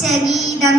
ചരീരം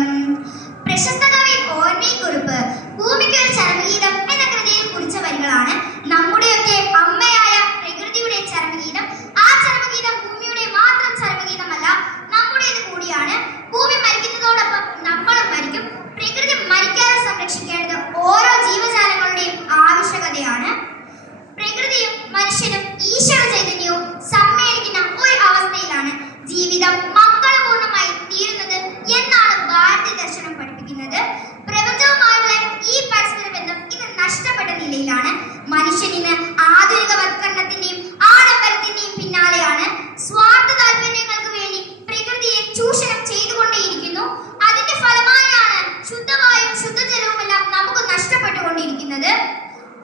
മനുഷ്യൻ ഇന്ന് ആധുനികവത്കരണത്തിന്റെയും ആഡംബരത്തിന്റെയും പിന്നാലെയാണ്. സ്വാർത്ഥ താല്പര്യങ്ങൾക്ക് വേണ്ടി പ്രകൃതിയെ ചൂഷണം ചെയ്തുകൊണ്ടേയിരിക്കുന്നു. അതിന്റെ ഫലമായാണ് ശുദ്ധവായും ശുദ്ധജലവും എല്ലാം നമുക്ക് നഷ്ടപ്പെട്ടുകൊണ്ടിരിക്കുന്നത്.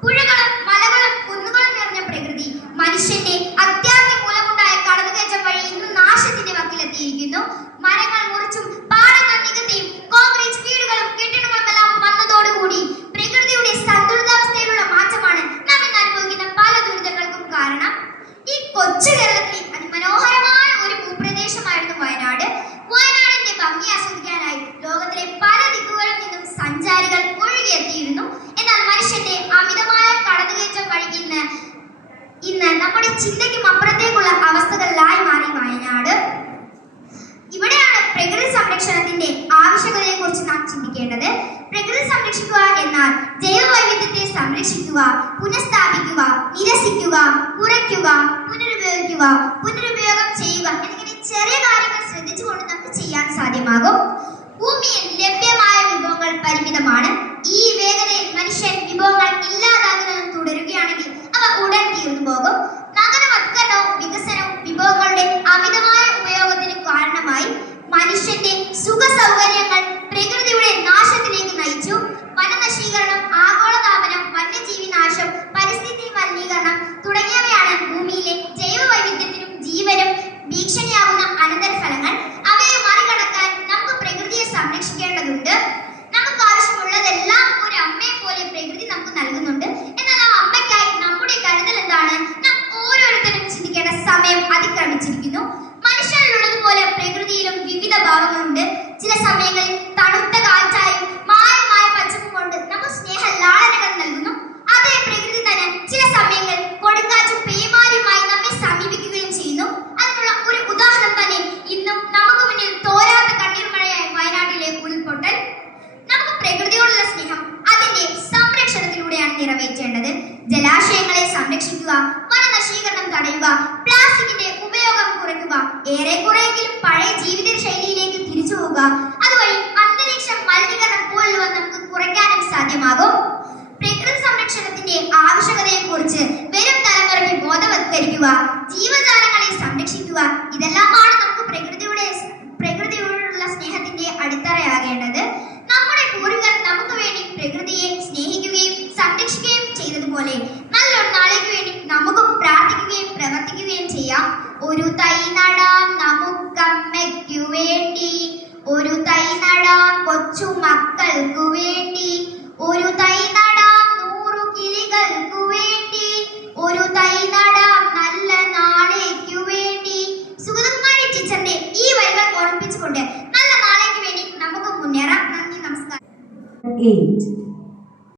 പുഴകളും മലകളും കുന്നുകളും നിറഞ്ഞ പ്രകൃതി മനുഷ്യന്റെ പ്രകൃതി സംരക്ഷണത്തിന്റെ ആവശ്യകതയെ കുറിച്ച് നാം ചിന്തിക്കേണ്ടത് പ്രകൃതി സംരക്ഷിക്കുക എന്നാൽ ജൈവവൈവിധ്യത്തെ സംരക്ഷിക്കുക പുനഃസ്ഥാപിക്കുക നിരസിക്കുക കുറയ്ക്കുക പുനരുപയോഗിക്കുക പുനരുപയോഗം ചെയ്യുക എന്നിങ്ങനെ ചെറിയ കാര്യങ്ങൾ ശ്രദ്ധിച്ചുകൊണ്ട് നമുക്ക് ചെയ്യാൻ സാധ്യമാകും. ഭൂമിയിൽ സമയങ്ങളിൽ തണുത്ത കാറ്റായും മായമായ പച്ചപ്പും കൊണ്ട് സ്നേഹ ലാളനകൾ നൽകുന്നു. അതേ പ്രകൃതി തന്നെ ചില സമയങ്ങളിൽ കൊടുങ്കാറ്റും പേമാരിയുമായി നമ്മെ സമീപിക്കുകയും ചെയ്യുന്നു. അതിനുള്ള ഒരു ഉദാഹരണം തന്നെ ഇന്നും നമുക്ക് മുന്നിൽ തോരാത്ത കണ്ണീർ മഴയായ വയനാട്ടിലെ ഉരുൾപൊട്ടൽ നമുക്ക് പ്രകൃതിയോടുള്ള സ്നേഹം അതിന്റെ സംരക്ഷണത്തിലൂടെയാണ് നിറവേറ്റേണ്ടത്. ജലാശയങ്ങളെ സംരക്ഷിക്കുക വനനശീകരണം തടയുക പ്ലാസ്റ്റിക്കിന്റെ ഉപയോഗം കുറയ്ക്കുക ഏറെക്കുറെ പോവുക അതുവഴി അന്തരീക്ഷ മലിനീകരണം പോലുള്ളവ നമുക്ക് കുറയ്ക്കാനും സാധ്യമാകും. പ്രകൃതി സംരക്ഷണത്തിന്റെ ആവശ്യകതയെ കുറിച്ച് വരും തലമുറയ്ക്ക് ബോധവത്കരിക്കുക ജീവജാലങ്ങളെ സംരക്ഷിക്കുക ഇതെല്ലാമാണ് നമുക്ക് പ്രകൃതിയുടെ പ്രകൃതിയോടുള്ള സ്നേഹത്തിന്റെ അടിത്തറയാകേണ്ടത്. നമ്മുടെ പൂർവികർ നമുക്ക് വേണ്ടി പ്രകൃതിയെ സ്നേഹിക്കുകയും സംരക്ഷിക്കുകയും ചെയ്തതുപോലെ നല്ലൊരു നാളേക്ക് വേണ്ടി നമുക്കും പ്രാർത്ഥിക്കുകയും പ്രവർത്തിക്കുകയും ചെയ്യാം. ഒരു തൈ നടാം നമുക്കമ്മയ്ക്കു വേണ്ടി. ഒരു തൈ നടാം കൊച്ചു മക്കൾക്കു വേണ്ടി ഒരു തൈ നടാം നൂറു കിളികൾക്കു വേണ്ടി ഒരു തൈ നടാം നല്ല നാളേക്കു വേണ്ടി. സുഗതകുമാരി ടീച്ചറിന്റെ ഈ വരികൾ ഓർമ്മിപ്പിച്ചുകൊണ്ട് നല്ല നാളേക്ക് വേണ്ടി നമുക്ക് മുന്നേറാം. നന്ദി നമസ്കാരം.